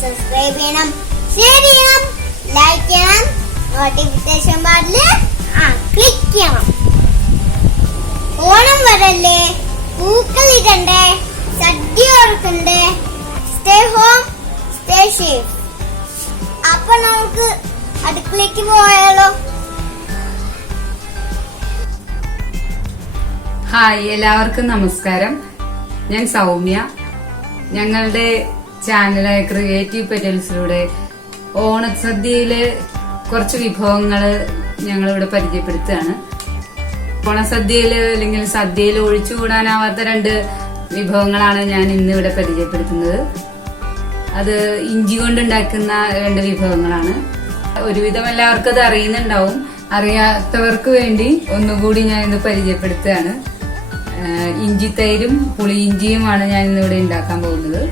Subscribe ചെയ്യണം, share ചെയ്യണം, like ചെയ്യണം, നോട്ടിഫിക്കേഷൻ ബെല്ലിൽ ക്ലിക്ക് ചെയ്യണം. ഓണം വരല്ലേ, പൂക്കളിടണ്ടേ, സദ്യ ഓർക്കണ്ടേ. Stay home, stay safe. അപ്പൊ നമുക്ക് അടുക്കളയ്ക്ക് പോയാലോ? ഹായ്, എല്ലാവർക്കും നമസ്കാരം. ഞാൻ സൗമ്യ. ഞങ്ങളുടെ ചാനലായ ക്രിയേറ്റീവ് പെറ്റൽസിലൂടെ ഓണസദ്യയിലെ കുറച്ച് വിഭവങ്ങള് ഞങ്ങളിവിടെ പരിചയപ്പെടുത്തുകയാണ്. ഓണസദ്യയില് അല്ലെങ്കിൽ സദ്യയിൽ ഒഴിച്ചുകൂടാനാവാത്ത 2 വിഭവങ്ങളാണ് ഞാൻ ഇന്നിവിടെ പരിചയപ്പെടുത്തുന്നത്. അത് ഇഞ്ചി കൊണ്ടുണ്ടാക്കുന്ന 2 വിഭവങ്ങളാണ്. ഒരുവിധം എല്ലാവർക്കും അത് അറിയുന്നുണ്ടാവും. അറിയാത്തവർക്ക് വേണ്ടി ഒന്നുകൂടി ഞാൻ ഇന്ന് പരിചയപ്പെടുത്തുകയാണ്. ഇഞ്ചിത്തൈരും പുളിയിഞ്ചിയുമാണ് ഞാൻ ഇന്നിവിടെ ഉണ്ടാക്കാൻ പോകുന്നത്.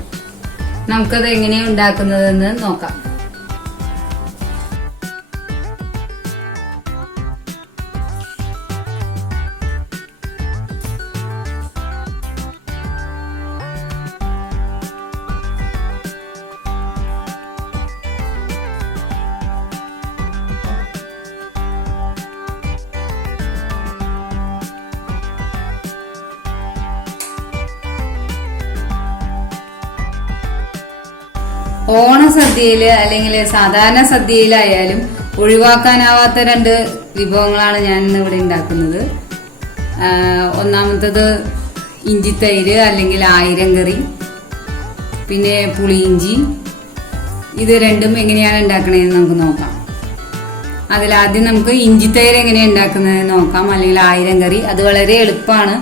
നമുക്കത് എങ്ങനെയാണ് ഉണ്ടാക്കുന്നതെന്ന് നോക്കാം. ഓണസദ്യയില് അല്ലെങ്കിൽ സാധാരണ സദ്യയിലായാലും ഒഴിവാക്കാനാവാത്ത 2 വിഭവങ്ങളാണ് ഞാൻ ഇന്ന് ഇവിടെ ഉണ്ടാക്കുന്നത്. ഒന്നാമത്തത് ഇഞ്ചിത്തൈര് അല്ലെങ്കിൽ 1000 കറി, പിന്നെ പുളിയിഞ്ചി. ഇത് രണ്ടും എങ്ങനെയാണ് ഉണ്ടാക്കണതെന്ന് നമുക്ക് നോക്കാം. അതിലാദ്യം നമുക്ക് ഇഞ്ചിത്തൈര് എങ്ങനെയാണ് ഉണ്ടാക്കുന്നതെന്ന് നോക്കാം, അല്ലെങ്കിൽ 1000 കറി. അത് വളരെ എളുപ്പമാണ്.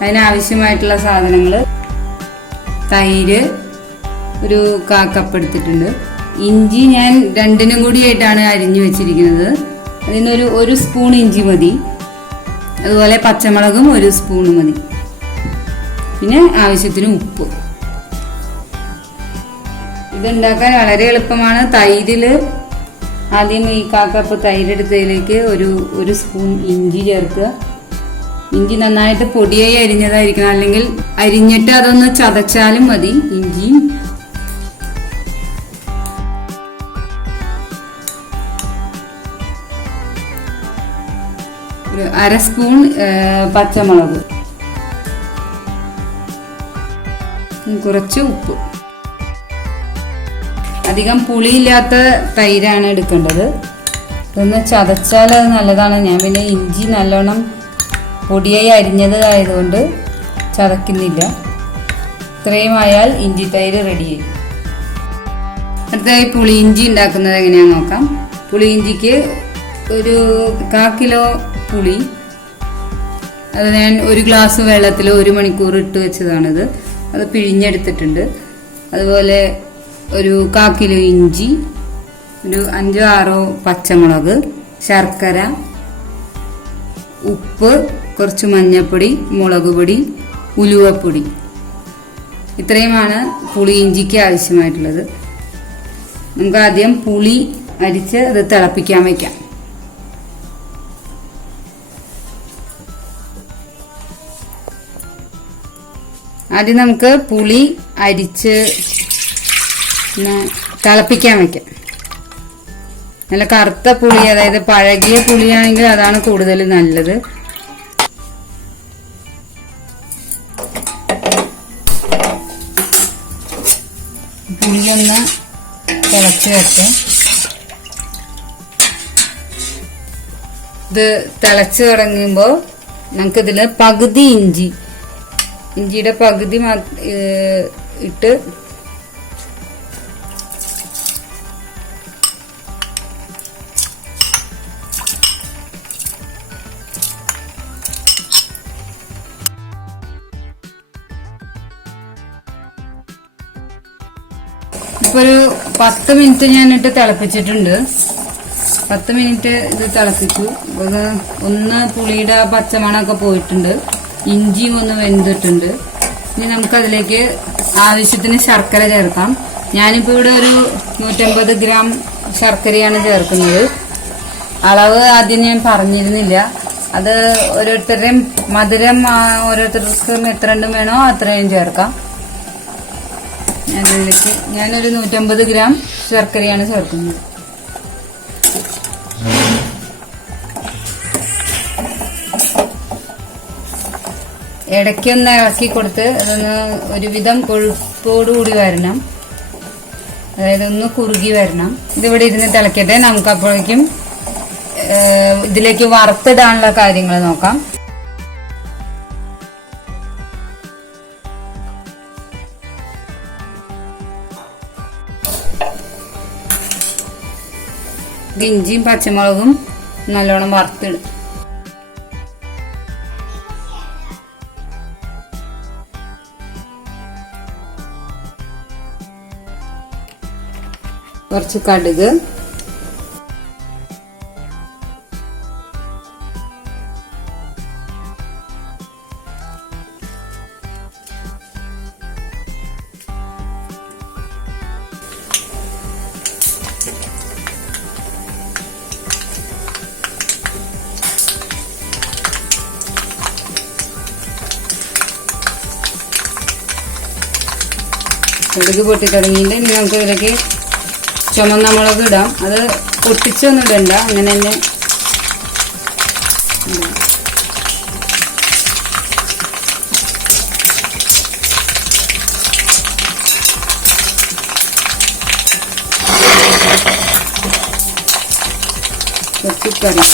അതിനാവശ്യമായിട്ടുള്ള സാധനങ്ങൾ: തൈര് ഒരു 1/4 കപ്പ് എടുത്തിട്ടുണ്ട്. ഇഞ്ചി ഞാൻ 2നും കൂടിയായിട്ടാണ് അരിഞ്ഞു വെച്ചിരിക്കുന്നത്. അതിനൊരു 1 സ്പൂൺ ഇഞ്ചി മതി. അതുപോലെ പച്ചമുളകും 1 സ്പൂൺ മതി. പിന്നെ ആവശ്യത്തിന് ഉപ്പ്. ഇതുണ്ടാക്കാൻ വളരെ എളുപ്പമാണ്. തൈരില് ആദ്യം ഈ 1/4 കപ്പ് തൈരെടുത്തതിലേക്ക് ഒരു സ്പൂൺ ഇഞ്ചി ചേർക്കുക. ഇഞ്ചി നന്നായിട്ട് പൊടിയായി അരിഞ്ഞതായിരിക്കണം, അല്ലെങ്കിൽ അരിഞ്ഞിട്ട് അതൊന്ന് ചതച്ചാലും മതി. ഇഞ്ചിയും ഒരു 1/2 സ്പൂൺ പച്ചമുളക്, കുറച്ച് ഉപ്പ്. അധികം പുളിയില്ലാത്ത തൈരാണ് എടുക്കേണ്ടത്. ഇതൊന്ന് ചതച്ചാൽ അത് നല്ലതാണ്. ഞാൻ പിന്നെ ഇഞ്ചി നല്ലോണം പൊടിയായി അരിഞ്ഞത് ആയതുകൊണ്ട് ചതക്കുന്നില്ല. ഇത്രയും ആയാൽ ഇഞ്ചി തൈര് റെഡിയായി. അടുത്തതായി പുളിയിഞ്ചി ഉണ്ടാക്കുന്നത് എങ്ങനെയാണെന്ന് നോക്കാം. പുളിയിഞ്ചിക്ക് ഒരു 1/4 കിലോ പുളി, അത് ഞാൻ 1 ഗ്ലാസ് വെള്ളത്തിൽ 1 മണിക്കൂർ ഇട്ട് വെച്ചതാണിത്. അത് പിഴിഞ്ഞെടുത്തിട്ടുണ്ട്. അതുപോലെ ഒരു 1/4 കിലോ ഇഞ്ചി, ഒരു 5-6 പച്ചമുളക്, ശർക്കര, ഉപ്പ്, കുറച്ച് മഞ്ഞൾപ്പൊടി, മുളക് പൊടി, ഉലുവപ്പൊടി. ഇത്രയുമാണ് പുളിയിഞ്ചിക്ക് ആവശ്യമായിട്ടുള്ളത്. നമുക്ക് ആദ്യം പുളി അരിച്ച് അത് തിളപ്പിക്കാൻ വയ്ക്കാം. ആദ്യം നമുക്ക് പുളി അരിച്ച് തിളപ്പിക്കാൻ വയ്ക്കാം. നല്ല കറുത്ത പുളി, അതായത് പഴകിയ പുളിയാണെങ്കിൽ അതാണ് കൂടുതൽ നല്ലത്. പുളിയൊന്ന് തിളച്ച് വെക്കാം. ഇത് തിളച്ച് തുടങ്ങുമ്പോൾ നമുക്കിതിൽ പകുതി ഇഞ്ചിയുടെ പകുതി ഇട്ട് ഇപ്പൊ ഒരു 10 മിനിറ്റ് ഞാനിട്ട് തിളപ്പിച്ചിട്ടുണ്ട്. 10 മിനിറ്റ് ഇത് തിളപ്പിച്ചു. ഒന്ന് പുളിയുടെ പച്ചമണമൊക്കെ പോയിട്ടുണ്ട്. ഇഞ്ചിയും ഒന്ന് വെന്തിട്ടുണ്ട്. ഇനി നമുക്കതിലേക്ക് ആവശ്യത്തിന് ശർക്കര ചേർക്കാം. ഞാനിപ്പോൾ ഇവിടെ ഒരു 150 ഗ്രാം ശർക്കരയാണ് ചേർക്കുന്നത്. അളവ് ആദ്യം ഞാൻ പറഞ്ഞിരുന്നില്ല. അത് ഓരോരുത്തരുടെയും മധുരം ഓരോരുത്തർക്കും എത്ര എണ്ണം വേണോ അത്രയും ചേർക്കാം. അതിലേക്ക് ഞാനൊരു 150 ഗ്രാം ശർക്കരയാണ് ചേർക്കുന്നത്. ഇടയ്ക്കൊന്ന് ഇളക്കി കൊടുത്ത് അതൊന്ന് ഒരുവിധം കൊഴുപ്പോടുകൂടി വരണം. അതായത് ഒന്ന് കുറുകി വരണം. ഇതിവിടെ ഇരുന്ന് തിളക്കട്ടെ. നമുക്ക് അപ്പോഴേക്കും ഇതിലേക്ക് വറുത്തിടാനുള്ള കാര്യങ്ങൾ നോക്കാം. ഇഞ്ചിയും പച്ചമുളകും നല്ലോണം വറുത്തിടും. കുറച്ച് കടുക്, കടുക് പൊട്ടി തുടങ്ങിയിട്ട് നിങ്ങൾക്ക് ഇതിലേക്ക് ചുമന്ന മുളക് ഇടാം. അത് പൊട്ടിച്ചൊന്നും ഇടണ്ട, അങ്ങനെ തന്നെ കുറച്ച് കറി.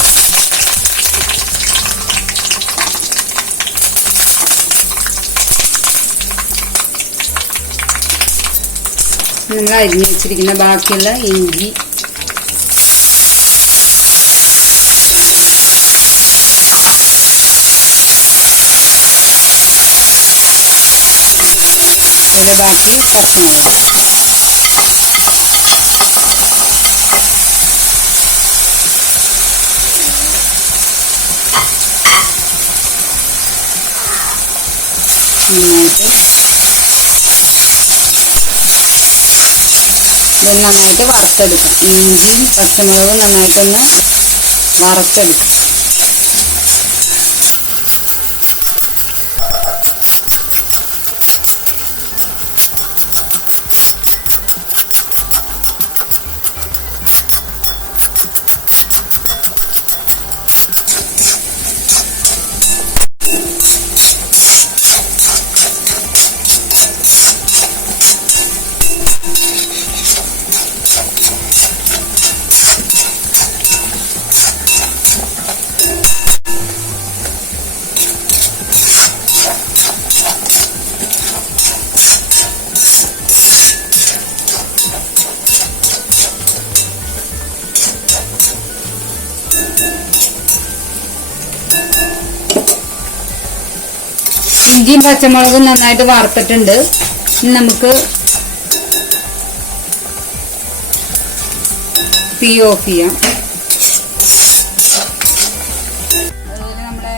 നമ്മൾ അരിഞ്ഞു വെച്ചിരിക്കുന്ന ബാക്കിയുള്ള ഇഞ്ചി, അതിൻ്റെ ബാക്കി പച്ചമുളക്. ഇത് നന്നായിട്ട് വറുത്തെടുക്കാം. ഇഞ്ചിയും പച്ചമുളകും നന്നായിട്ടൊന്ന് വറുത്തെടുക്കാം. ഇഞ്ചിയും പച്ചമുളകും നന്നായിട്ട് വറുത്തിട്ടുണ്ട്. ഇനി നമുക്ക് തീ ഓഫ് ചെയ്യാം. അതുപോലെ നമ്മുടെ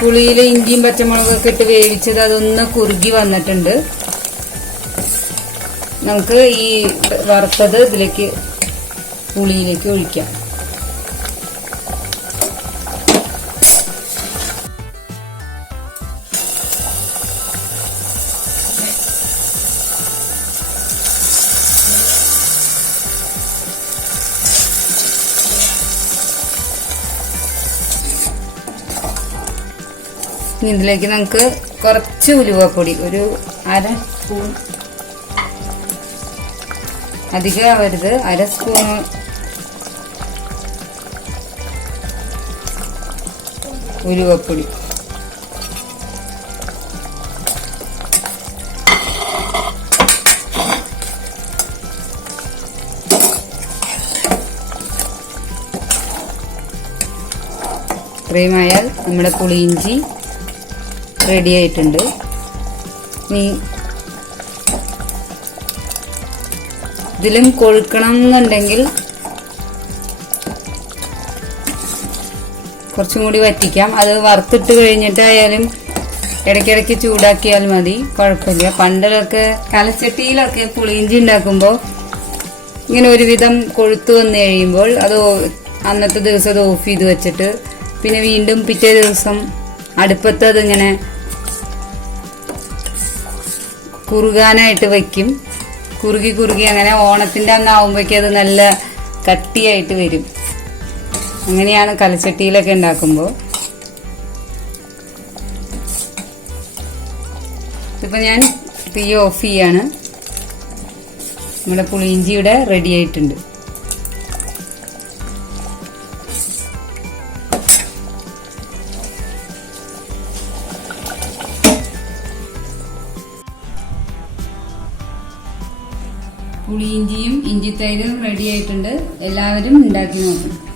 പുളിയിൽ ഇഞ്ചിയും പച്ചമുളകൊക്കെ ഇട്ട് വേവിച്ചത് അതൊന്ന് കുറുകി വന്നിട്ടുണ്ട്. നമുക്ക് ഈ വറുത്തത് ഇതിലേക്ക് പുളിയിലേക്ക് ഒഴിക്കാം. ഇതിലേക്ക് നമുക്ക് കുറച്ച് ഉലുവപ്പൊടി, ഒരു 1/2 സ്പൂൺ, അധികം ആവരുത്, 1/2 സ്പൂൺ ഉലുവപ്പൊടി. ഇത്രയുമായാൽ നമ്മുടെ പുളിയിഞ്ചി റെഡി ആയിട്ടുണ്ട്. ഇനി ഇതിലും കൊഴുക്കണം എന്നുണ്ടെങ്കിൽ കുറച്ചും കൂടി വറ്റിക്കാം. അത് വറുത്തിട്ട് കഴിഞ്ഞിട്ടായാലും ഇടയ്ക്കിടയ്ക്ക് ചൂടാക്കിയാൽ മതി, കുഴപ്പമില്ല. പണ്ടിലൊക്കെ കലച്ചട്ടിയിലൊക്കെ പുളിയിഞ്ചി ഉണ്ടാക്കുമ്പോൾ ഇങ്ങനെ ഒരുവിധം കൊഴുത്തു വന്നു കഴിയുമ്പോൾ അത് അന്നത്തെ ദിവസം അത് ഓഫ് ചെയ്ത് വെച്ചിട്ട് പിന്നെ വീണ്ടും പിറ്റേ ദിവസം അടുപ്പത്ത് അതിങ്ങനെ കുറുകാനായിട്ട് വയ്ക്കും. കുറുകി അങ്ങനെ ഓണത്തിന്റെ അന്ന് ആവുമ്പോഴേക്കും അത് നല്ല കട്ടിയായിട്ട് വരും. അങ്ങനെയാണ് കലച്ചട്ടിയിലൊക്കെ ഉണ്ടാക്കുമ്പോൾ. ഇപ്പൊ ഞാൻ തീ ഓഫ് ചെയ്യാണ്. നമ്മുടെ പുളിയിഞ്ചി ഇവിടെ റെഡി ആയിട്ടുണ്ട്. പുളിയിഞ്ചിയും ഇഞ്ചിത്തൈരും റെഡി ആയിട്ടുണ്ട്. എല്ലാവരും ഉണ്ടാക്കി നോക്കണം.